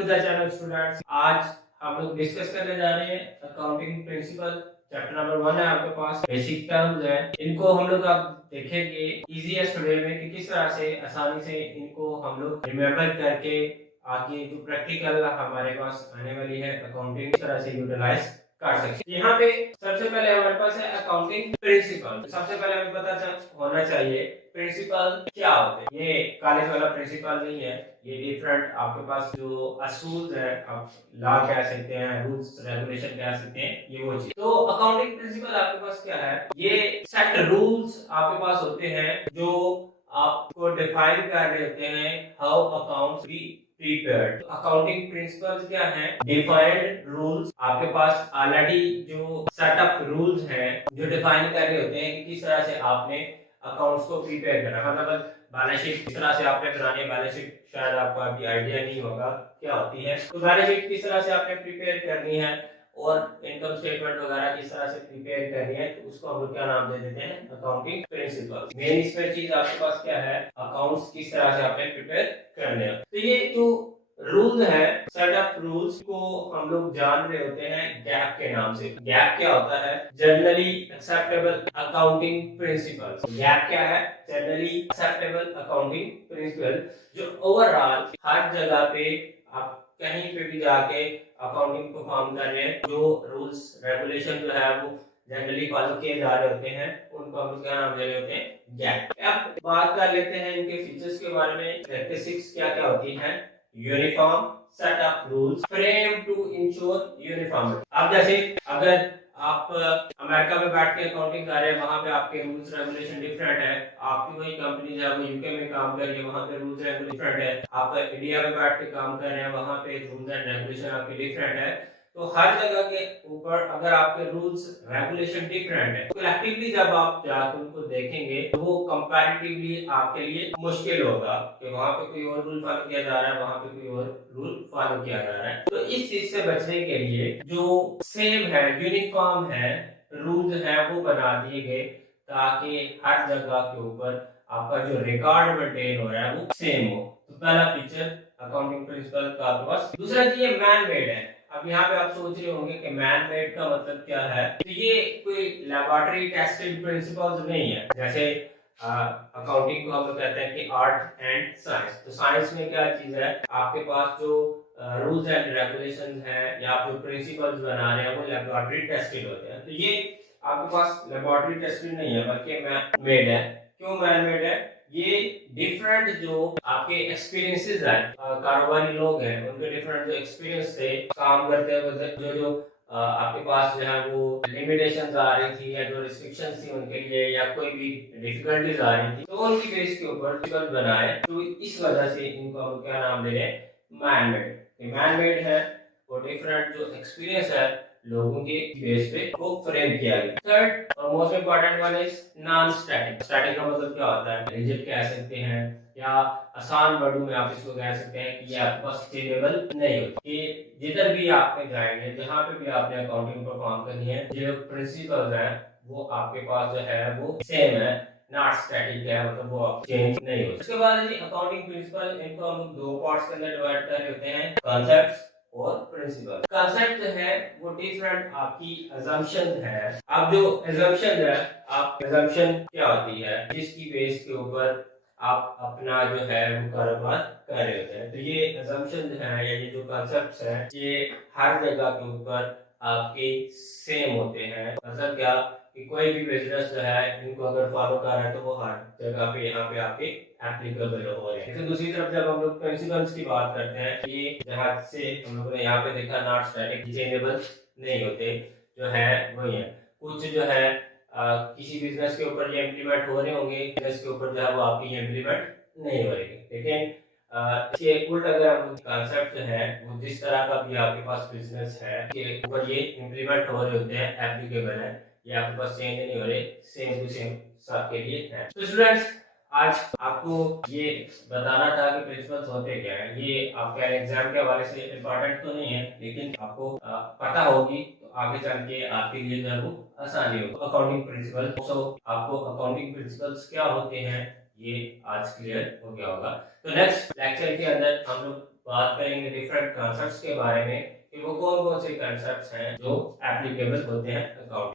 To the channel students. आज हम लोग डिस्कस करने जा रहे हैं अकाउंटिंग प्रिंसिपल। चैप्टर नंबर 1 है आपके पास, बेसिक टर्म्स है। इनको हम लोग अब देखेंगे इजीएस्ट वे में कि किस तरह से आसानी से इनको हम लोग रिमेम्बर करके आगे जो प्रैक्टिकल हमारे पास आने वाली है अकाउंटिंग किस तरह से यूटिलाइज कर सकते हैं। यहाँ पे सबसे पहले हमारे पास है अकाउंटिंग प्रिंसिपल। सबसे पहले हमें पता होना चाहिए प्रिंसिपल क्या होते हैं। ये कॉलेज वाला प्रिंसिपल नहीं है, ये डिफरेंट आपके पास जो असूल है, आप लॉ कह सकते हैं, रूल्स रेगुलेशन कह सकते हैं, ये वो चीज। तो अकाउंटिंग प्रिंसिपल आपके पास क्या है, ये सेट रूल्स आपके पास होते हैं जो आपको डिफाइन कर रहे होते हैं how accounts be prepared. Accounting principles क्या है, डिफाइंड रूल्स आपके पास ऑलरेडी जो सेटअप रूल्स हैं जो डिफाइन कर रहे होते हैं कि किस तरह से आपने अकाउंट्स को प्रिपेयर करना। मतलब बैलेंस शीट किस तरह से आपने बनानी है, बैलेंस शीट शायद आपको अभी आइडिया नहीं होगा क्या होती है, तो बैलेंस शीट किस तरह से आपने प्रिपेयर करनी है और इनकम स्टेटमेंट वगैरह किस तरह से प्रिपेयर करनी है, तो उसको हम लोग क्या नाम दे देते हैं, अकाउंटिंग प्रिंसिपल। मेन इसमें चीज आपके पास क्या है, अकाउंट्स किस तरह से आपने प्रिपेयर करने हैं। तो ये जो रूल है, सेट ऑफ रूल्स को हम लोग जान रहे होते हैं गैप के नाम से। गैप क्या होता है, generally acceptable accounting principle. Gap क्या है, जनरली एक्सेप्टेबल अकाउंटिंग प्रिंसिपल, जो ओवरऑल हर जगह पे आप कहीं पे भी जाके अकाउंटिंग परफॉर्म कर रहे हैं, जो रूल्स रेगुलेशन जो है वो जनरली फॉलो किए जा रहे होते हैं, उनको हम क्या नाम दे रहे होते हैं, गैप। अब बात कर लेते हैं इनके फीचर्स के बारे में। कैरेक्टरिस्टिक्स क्या क्या होती हैं, uniform set of rules frame to ensure uniformity. अब जैसे अगर आप अमेरिका में बैठ के अकाउंटिंग कर रहे हैं, वहां पे आपके रूल्स रेगुलेशन डिफरेंट है। आपकी वही कंपनी है वो यूके में काम कर रही है, वहां पे रूल्स रेगुलेशन डिफरेंट है। आप इंडिया में बैठ के काम कर रहे हैं, वहां पे रूल्स एंड रेगुलेशन आपके डिफरेंट है। तो हर जगह के ऊपर अगर आपके रूल्स रेगुलेशन डिफरेंट है, कलेक्टिवली जब आप जाकर उनको देखेंगे तो वो कंपैरेटिवली आपके लिए मुश्किल होगा कि वहां पे कोई और रूल फॉलो किया जा रहा है, वहां पे कोई और रूल फॉलो किया जा रहा है। तो इस चीज से बचने के लिए जो सेम है, यूनिफॉर्म है, रूल्स है वो बना दिए गए ताकि हर जगह के ऊपर आपका जो रिकॉर्ड मेंटेन हो रहा है वो सेम हो। तो पहला फीचर अकाउंटिंग प्रिंसिपल का आपके पास। दूसरा चीज मैन मेड है। अब यहाँ पे आप सोच रहे होंगे कि मैन मेड का मतलब क्या है, तो ये कोई लैबोरेटरी टेस्टेड प्रिंसिपल्स नहीं है। जैसे अकाउंटिंग को हम लोग कहते हैं कि आर्ट एंड साइंस। तो साइंस में क्या चीज है, आपके पास जो रूल्स एंड रेगुलेशंस हैं या जो प्रिंसिपल्स बना रहे हैं वो लैबोरेटरी टेस्टेड होते हैं। तो ये आपके पास लैबोरेटरी टेस्टेड नहीं है बल्कि मैन मेड है। क्यों मैन मेड है, ये डिफरेंट जो आपके एक्सपीरियंसेस हैं, कारोबारी लोग हैं, उनके डिफरेंट जो एक्सपीरियंस थे काम करते हुए, जो जो आपके पास जो है वो लिमिटेशंस आ रही थी या जो रिस्ट्रिक्शंस थी उनके लिए या कोई भी डिफिकल्टीज आ रही थी, तो उनकी बेस के ऊपर प्रिंसिपल बनाए। तो इस वजह से इनको हम क्या नाम दे रहे हैं, मैन मेड। मैन मेड है वो डिफरेंट जो एक्सपीरियंस है लोगों के बेस पे वो फ्रेम किया गया। थर्ड और most important one is non static. Static का मतलब क्या होता है, रिजिड कह सकते हैं या आसान वर्डों में आप इसको कह सकते हैं कि ये आपके पास चेंजेबल नहीं होती। कि जिधर भी आप में जाएंगे, जहां पे भी आपने अकाउंटिंग परफॉर्म करनी है, जो प्रिंसिपल्स हैं वो आपके पास जो है वो सेम है, नॉट स्टैटिक है, मतलब वो चेंज नहीं होता। उसके बाद अकाउंटिंग प्रिंसिपल, इनको हम दो पार्ट्स के अंदर डिवाइड कर रहे होते हैं, कॉन्सेप्ट्स और प्रिंसिपल। कांसेप्ट है वो डिफरेंट आपकी अजम्पशन है। अब जो अजम्पशन है, आप अजम्पशन क्या होती है, जिसकी बेस के ऊपर आप अपना जो है वो कारोबार कर रहे होते हैं। तो ये अजम्पशन है या ये जो कांसेप्ट्स हैं ये हर जगह के ऊपर आपके सेम होते हैं। मतलब क्या कि कोई भी बिजनेस जो है इनको अगर फॉलो कर रहा है तो वो हर जगह पे यहाँ पे आपके एप्लीकेबल हो रहे हैं। तो दूसरी तरफ जब हम लोग प्रिंसिपल्स की बात करते हैं, ये जहाँ से हम लोगों ने यहाँ पे देखा नॉट स्टैटिक, चेंजेबल नहीं होते, जो है वही है। कुछ जो है किसी बिजनेस के ऊपर ये इम्प्लीमेंट हो रहे होंगे, बिजनेस के ऊपर जो है वो आपकी इम्प्लीमेंट नहीं हो रही। लेकिन इसके उल्ट अगर हम कॉन्सेप्ट जो है वो जिस तरह का भी आपके पास बिजनेस है के ऊपर ये इम्प्लीमेंट हो रहे होते हैं, एप्लीकेबल है, ये आपके पास चेंज नहीं हो रहे, सेम टू सेम सबके लिए है। तो स्टूडेंट्स आज आपको ये बताना था कि प्रिंसिपल्स होते क्या है। ये आपका एग्जाम के हवाले से इम्पोर्टेंट तो नहीं है, लेकिन आपको पता होगी तो आगे चल के आपके लिए जो है वो आसानी होगी। अकाउंटिंग प्रिंसिपल, सो आपको अकाउंटिंग प्रिंसिपल्स क्या होते हैं ये आज क्लियर हो गया होगा। तो नेक्स्ट लेक्चर के अंदर हम लोग बात करेंगे डिफरेंट कॉन्सेप्ट्स के बारे में कि वो कौन कौन से कॉन्सेप्ट्स हैं जो एप्लीकेबल होते हैं अकाउंट